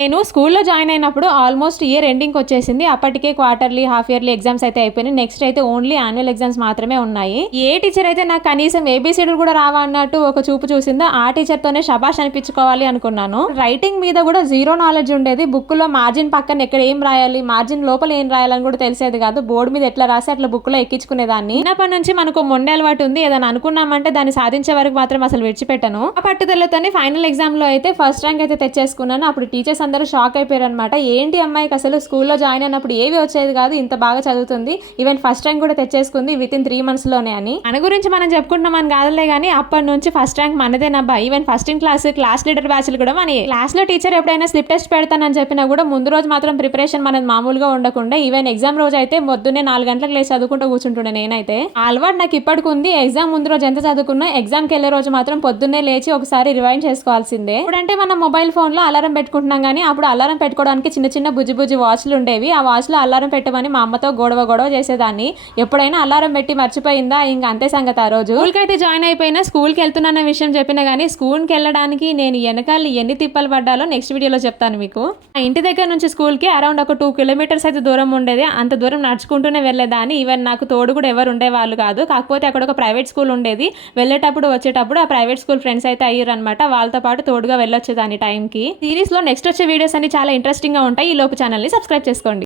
నేను స్కూల్లో జాయిన్ అయినప్పుడు ఆల్మోస్ట్ ఇయర్ ఎండింగ్‌కి వచ్చేసింది. అప్పటికే క్వార్టర్లీ, హాఫ్ ఇయర్లీ ఎగ్జామ్స్ అయితే అయిపోయినాయి. నెక్స్ట్ అయితే ఓన్లీ యాన్యువల్ ఎగ్జామ్స్ మాత్రమే ఉన్నాయి. ఏ టీచర్ అయితే నాకు కనీసం ఏబీసీడీలు కూడా రావా అన్నట్టు ఒక చూపు చూసిందో ఆ టీచర్‌తోనే శభాష్ అనిపించుకోవాలి అనుకున్నాను. రైటింగ్ మీద కూడా జీరో నాలెడ్జ్ ఉండేది. బుక్‌లో మార్జిన్ పక్కన ఎక్కడ ఏం రాయాలి, మార్జిన్ లోపల ఏం రాయాలని కూడా తెలిసేది కాదు. బోర్డు మీద ఎట్లా రాసి అట్లా బుక్‌లో ఎక్కించుకునేదాన్ని. చిన్నప్పటి నుంచి మనకు మొండి అలవాటు ఉంది. ఏదైనా అనుకున్నామంటే దాన్ని సాధించే వరకు మాత్రం అసలు విడిచిపెట్టను. ఆ పట్టుదలతోనే ఫైనల్ ఎగ్జామ్‌లో అయితే ఫస్ట్ ర్యాంక్ అయితే తెచ్చేసుకున్నాను. అప్పుడు టీచర్స్ అందరూ షాక్ అయిపోయారనమాట. ఏంటి అమ్మాయికి అసలు స్కూల్లో జాయిన్ అయినప్పుడు ఏవి వచ్చేది కాదు, ఇంత బాగా చదువుతుంది, ఈవెన్ ఫస్ట్ ర్యాంక్ కూడా తెచ్చేసుకుంది విత్ ఇన్ 3 months లోనే అని. మన గురించి మనం చెప్పుకుంటున్నామని కాదులే కానీ అప్పటి నుంచి ఫస్ట్ ర్యాంక్ మనదేనబ్బా. Even first in class leader బ్యాచ్లు కూడా మన క్లాస్ లో టీచర్ ఎప్పుడైనా స్లిప్ టెస్ట్ పెడతానని చెప్పినా కూడా ముందు రోజు మాత్రం ప్రిపరేషన్ మనది మామూలుగా ఉండకుండా ఈవెన్ ఎగ్జామ్ రోజు అయితే పొద్దున్నే 4 గంటలకు లేచి చదువుకుంటూ కూర్చుంటుండే నేనైతే. ఆ అలవాటు నాకు ఇప్పటికి ఉంది. ఎగ్జామ్ ముందు రోజు ఎంత చదువుకున్నా ఎగ్జామ్కి వెళ్ళే రోజు మాత్రం పొద్దున్నే లేచి ఒకసారి రివైండ్ చేసుకోవాల్సిందే. ఇప్పుడంటే మనం మొబైల్ ఫోన్ లో అలారం పెట్టుకుంటున్నాం కానీ అప్పుడు అలారం పెట్టుకోవడానికి చిన్న చిన్న బుజ్జి వాచ్లు ఉండేవి. ఆ వాచ్లో అలారం పెట్టమని మా అమ్మతో గొడవ చేసేదాన్ని. ఎప్పుడైనా అలారం పెట్టి మర్చిపోయిందా ఇంకా అంతే సంగతి. ఆ రోజు స్కూల్కి అయితే జాయిన్ అయిపోయినా, స్కూల్కి వెళ్తున్నా విషయం చెప్పినా కానీ స్కూల్కి వెళ్ళడానికి నేను వెనకాల ఎన్ని తిప్పలు పడ్డాలో నెక్స్ట్ వీడియోలో చెప్తాను మీకు. ఆ ఇంటి దగ్గర నుంచి స్కూల్కి అరౌండ్ ఒక 2 kilometers అయితే దూరం ఉండేది. అంత దూరం నడుచుకుంటూనే వెళ్ళేదాన్ని. ఈవెన్ నాకు తోడు కూడా ఎవరు ఉండేవాళ్ళు కాదు. కాకపోతే అక్కడ ఒక ప్రైవేట్ స్కూల్ ఉండేది. వెళ్ళేటప్పుడు వచ్చేటప్పుడు ఆ ప్రైవేట్ స్కూల్ ఫ్రెండ్స్ అయితే అయ్యారు అనమాట. వాళ్ళతో పాటు తోడుగా వెళ్ళొచ్చేదాన్ని టైంకి. సిరీస్ లో నెక్స్ట్ వచ్చే వీడియోస్ అన్ని చాలా ఇంట్రెస్టింగ్ గా ఉంటాయి. ఈ లోపు ఛానల్ ని సబ్స్క్రైబ్ చేసుకోండి.